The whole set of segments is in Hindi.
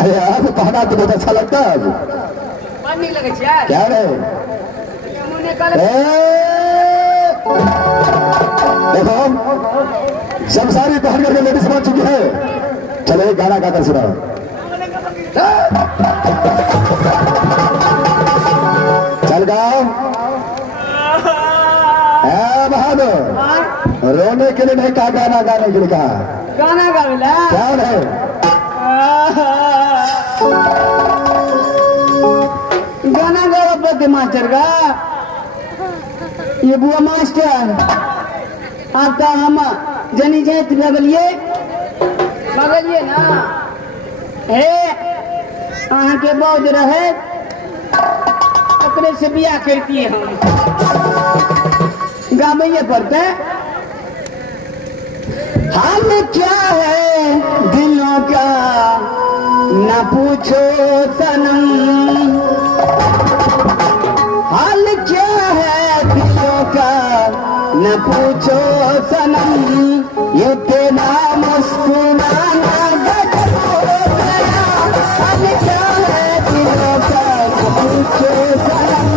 अरे आप पहना तो बहुत अच्छा लगता है। नहीं लगे क्या रे? देखो जब सारी पहन करके लेडीज बन चुकी है, चलो एक गाना गाकर सुनाओ। चल गाओ। बहादुर रोने के लिए नहीं कहा, गाना गाने के लिए कहा। गाना गावेला क्या है? गाना गावा पड़ते मास्टर का। ये बुआ मास्टर आपका हम जनी जैत बगलिए ना हे अहाँ के बौद्ध रहे ओकरे से बियाह करती है। हम गावे पड़ते हाल क्या है दिलों का न पूछो सनम, हाल क्या है दिलों का न पूछो सनम, ये तेरा मुस्कुराना गजब हो गया। हाल क्या है दिलों का न पूछो सनम।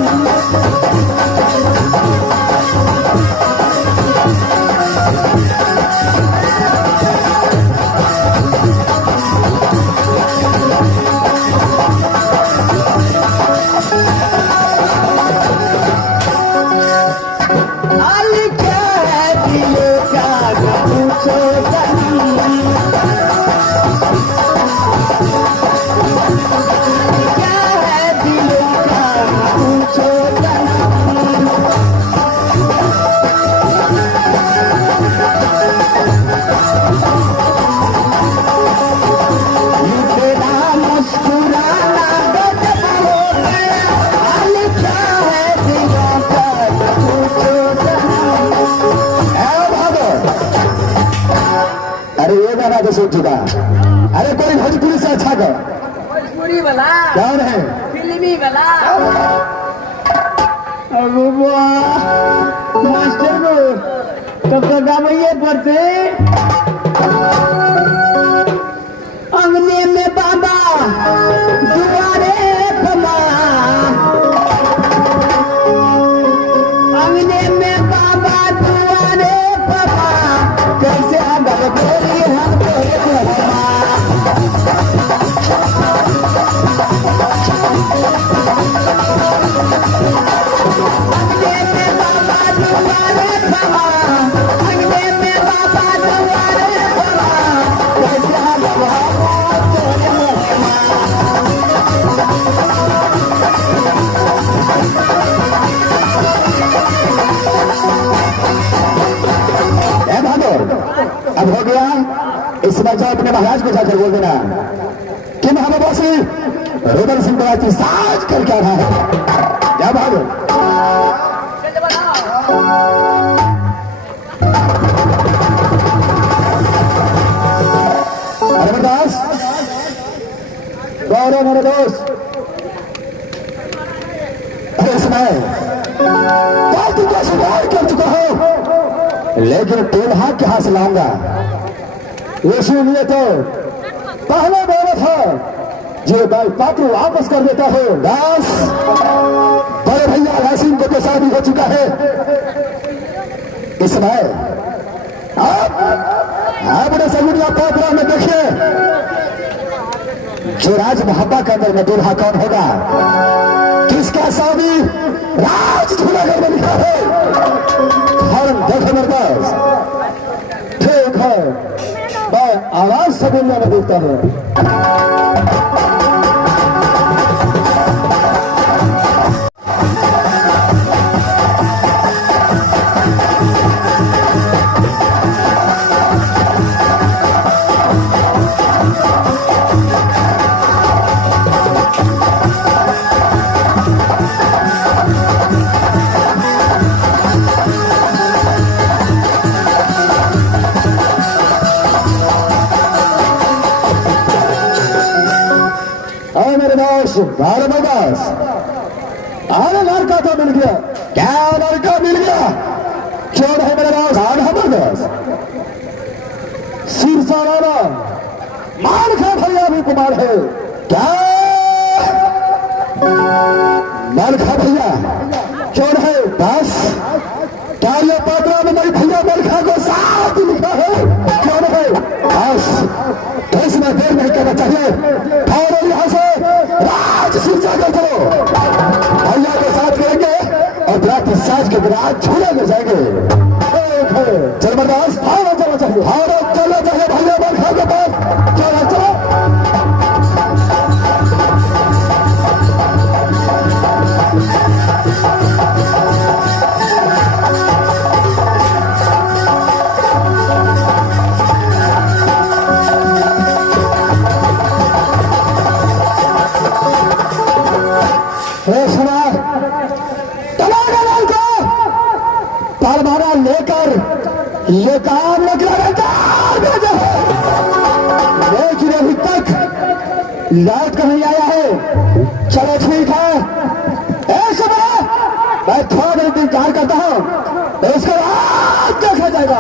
तो सुन चुका। अरे कोई भोजपुरी से अच्छा कर। भोजपुरी वाला कौन है? फिल्मी वाला मास्टर को तब तो गावैये पड़ते। अंगने में बाबा दुआरे पमा, अंगने में बाबा दुआरे पमा, कैसे अगर बोली हम अब हो गया। इस समय जाओ अपने महाराज को जाकर बोल देना कि मोहम्मद वासी रुदन सिंह बराती साज कर क्या रहा है। क्या भागो अरे दास गौरव मेरे दोस्त, अरे समय तुम कैसे बाहर कर चुका हो, लेकिन टेढ़ा कहां से लाऊंगा। इसीलिए तो पहले बोला था जो पात्र वापस कर देता हो। दास बड़े भैया रासिन को तो शादी हो चुका है। इस समय आप बड़े सगुड़िया पात्रा में देखिए जो राज मोहब्बत के अंदर में दूल्हा कौन होगा, किसका शादी राज धूलागर में लिखा है। देखो मरदास ठीक है, मैं आवाज से बोलने में देखता हूँ। बस अरे लड़का तो मिल गया। क्या लड़का मिल गया? क्यों नहीं मेरे पास? बस शीर्षा वाला मान खा भैया भी कुमार है। क्या मलखा भैया कौन है? बस क्या ये पत्र में मेरी भैया मलखा को साथ लिखा है? कौन है? बस इसमें देर नहीं करना चाहिए। और यहाँ से राज शिक्षा को भैया के साथ करेंगे और ब्रात साज के विराट छोड़े ले जाएंगे। चल बर्दाश्त चलो चाहिए, चलो चाहिए भैया मलखा के पास। चलो चलो तालमारा लेकर ये काम निकला रहता है, लेकिन अभी तक लौट कर नहीं आया है। चलो ठीक है, ऐसे में मैं थोड़ा देर इंतजार करता हूं, इसके बाद देखा जाएगा।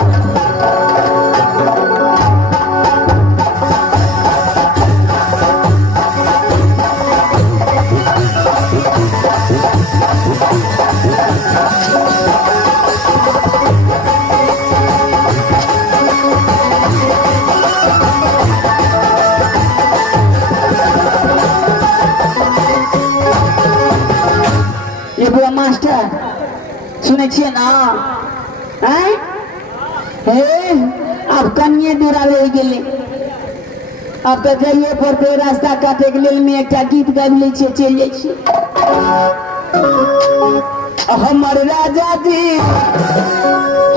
ये बुआ मास्टर सुने छिए ना? हैं? हे अब कनिए दूरा रह गेले, अब तो जाइए पड़ते रास्ता काटे के लेल में एक गीत गाबि लै छिए, चलि जाइ छिए। हमर राजा जी,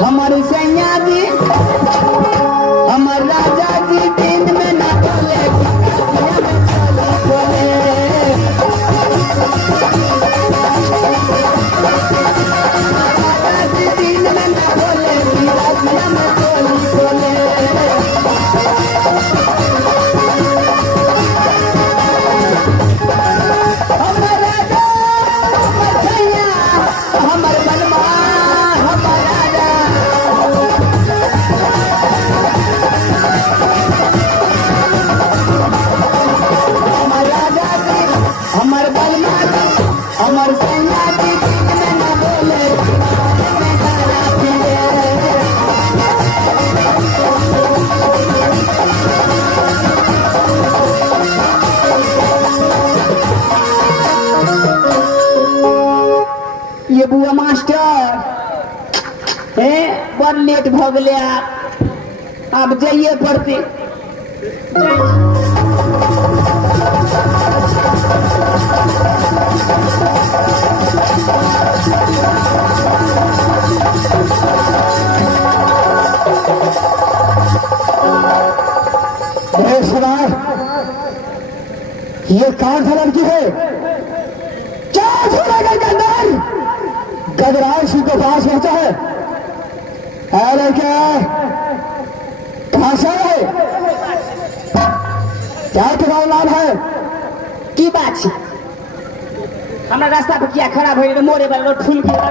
हमर सैया जी, हमर राजा जी दिन में ना बोले, दिन में ना बोले, राजिया में बोले। हमर राजा, हमर सैया, हमर बनवा, हमर राजा। हमर राजा जी, हमर बनवा जी, हमर सैया जी दिन में ना बोले, ये बुआ मास्टर है बड़ लेट भ गए, अब जाइए पड़ते। ये कौन सा लड़की है? क्या छोड़ेगा के अंदर? गजराज सिंह के पास पहुंचा है। अरे क्या कहां से है? क्या तुम्हारा नाम है? की बात है? हमारा रास्ता पर क्या खराब हो गया? मोरे वाला रोड फूल गया,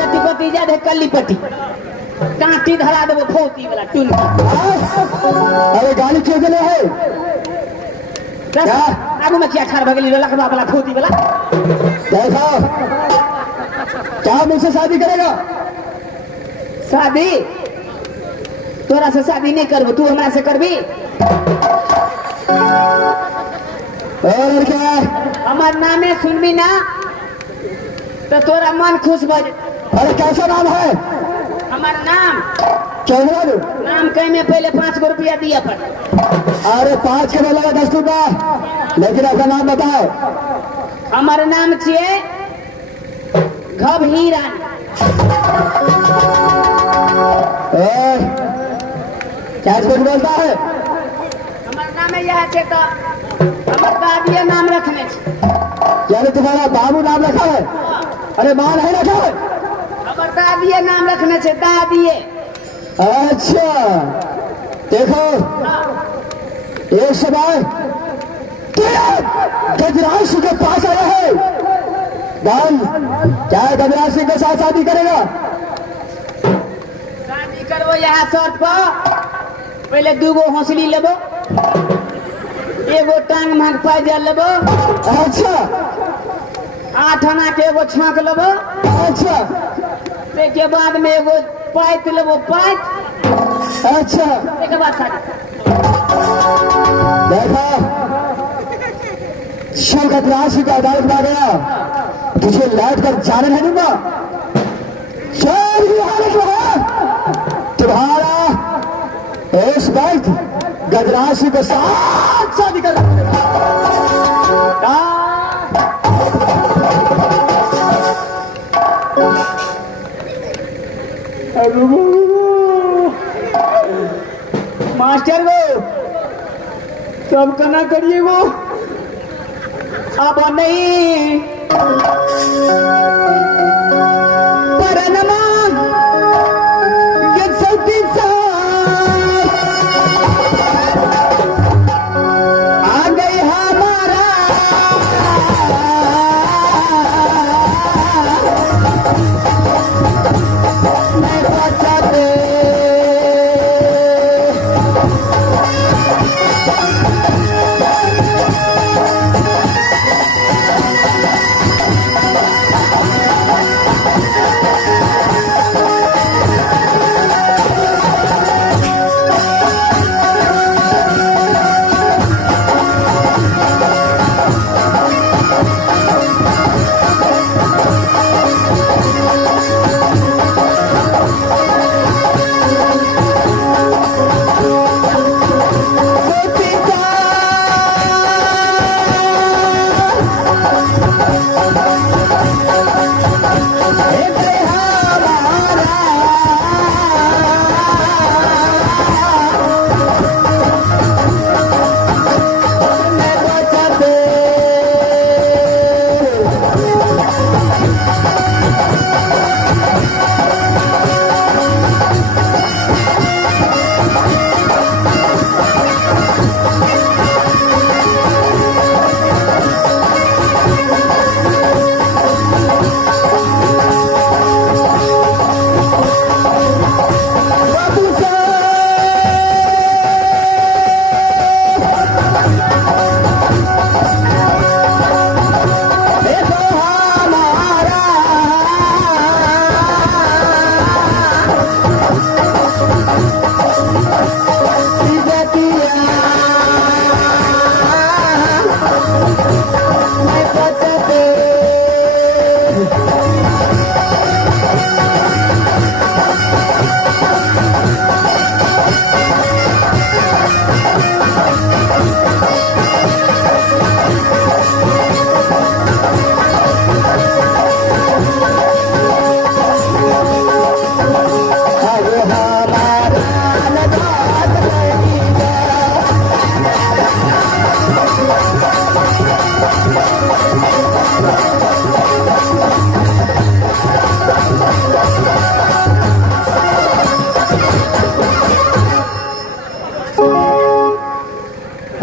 लती पति जादे कल्ली पट्टी कांटी धरा देवो फौती वाला टूल। अरे गाड़ी क्यों चले है? आगू में क्या खराब हो गई? लकड़ा वाला फौती वाला। देखो क्या मुझसे शादी करेगा? शादी तोरा से शादी नहीं करबो, तू हमरा से करबी? और क्या? हमार नामे सुनबी ना तो तोरा मन खुश हो। अरे कैसा नाम है? हमार नाम क्या नाम कहीं में पहले 5 रुपया दिया पर। अरे 5 के लगा 10 रुपया, लेकिन आपका नाम बताओ। हमार नाम छे घबहीरान। क्या कुछ बोलता है? हमार नाम यह छे तो हमार दादी नाम रखने छे। यानी तुम्हारा बाबू नाम रखा है? अरे मां नहीं रखा है? हमार दादी नाम रखने छे, दादी। अच्छा देखो एक समय गजराज सिंह के पास आया है। बाल क्या गजराज सिंह के साथ शादी करेगा? शादी करवो यहाँ शर्त पर पहले 2 गो हौसली लेबो, एगो टांग में पायजा लेबो, अच्छा 8 आना के एगो छाक लेबो, अच्छा के बाद में एगो पाइप लेबो, पाइप, अच्छा एक बाद शादी। देखा शौकत राशि का अदालत में आ गया, तुझे लौट कर जाने नहीं दूंगा। शहर की हालत में है तुम्हारा इस वक्त गजराशि के साथ शादी कर मास्टर वो तब कना करिए वो अब नहीं परनमा ये सौती आ गई हमारा मैं बचाते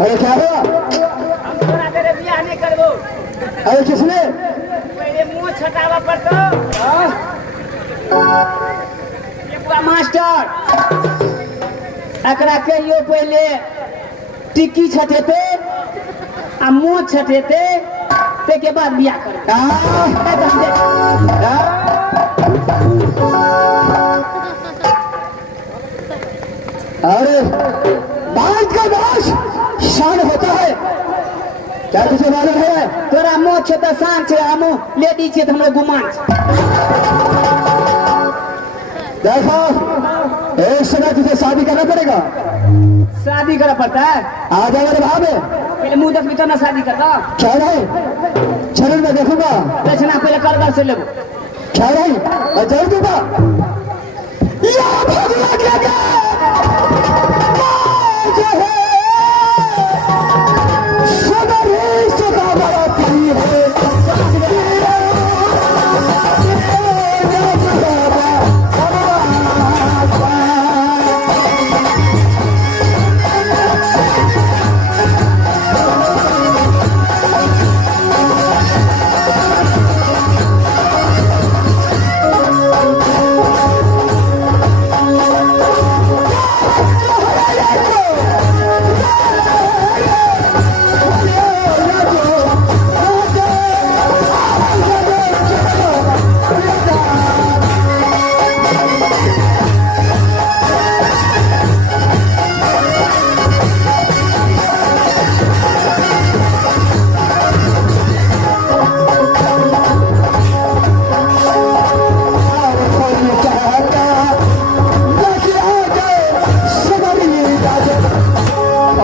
अरे क्या हुआ? हम तोरा तेरे बियाह नहीं करबो। अरे किसने? पहले मुंह छटावा पड़तो। ये बुआ मास्टर एकरा कहियो पहले टिक्की छटेते आ मुंह छटेते ते के बाद बियाह कर। अरे बात का दास शान होता है, क्या तुझे मालूम है? तोरा मुंह छोटा शान छे, हम लेडी छे त हमरे गुमान छे। देखो इस समय तुझे शादी करना पड़ेगा। शादी करा पड़ता है? आ जा मेरे भाव में। पहले मुंह देख तो ना शादी करता। क्या नहीं जरूर मैं देखूंगा। दक्षिणा पहले कर से लेबो। क्या नहीं मैं जरूर दूंगा। या भगवान लगा जो है सदरी सदा बराती है।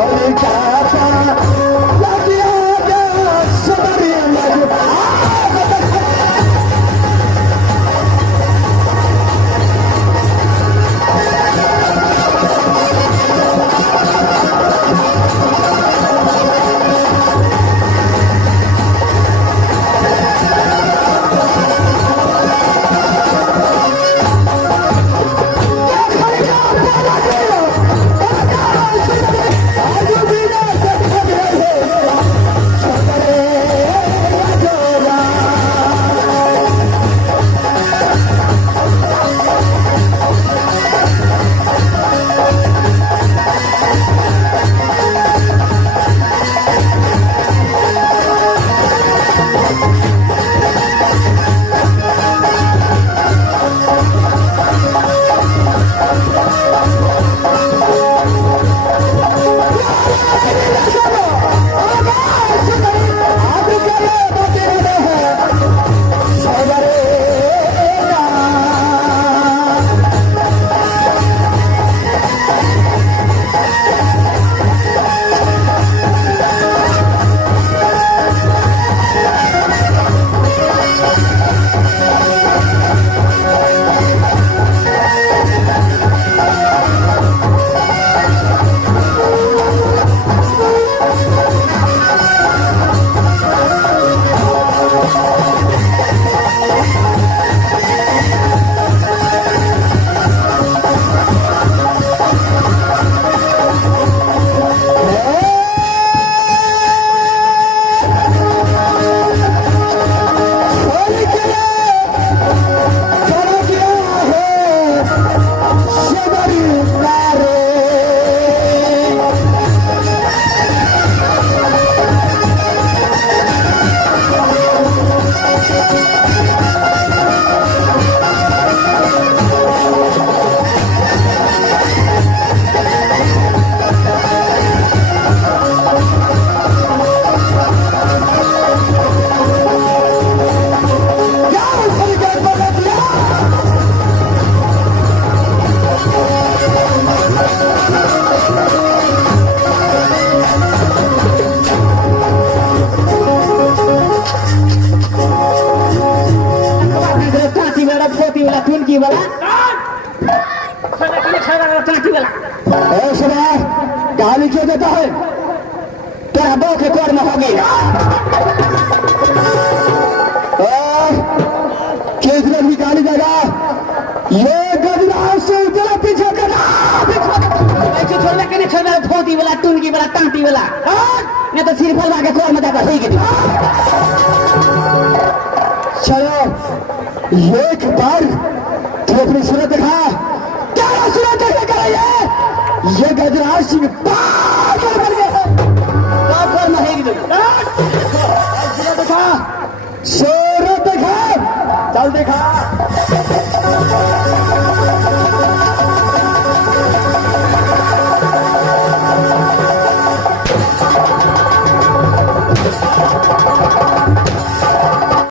होली चाचा लगिया गया सबरी लग गाली क्यों देता है? तेरा दो के कर्म होगी किसने भी गाली देगा ये गजराज से तेरा पीछे करना ऐसे छोड़ना के नहीं छोड़ना फोटी वाला टुनकी वाला टांटी वाला नहीं तो सिर फलवा के कर्म देगा सही के चलो एक बार तू अपनी सूरत दिखा क्या सूरत देखा ये गजराज सिंह पागल बन गया देखा सूरत देखा चल देखा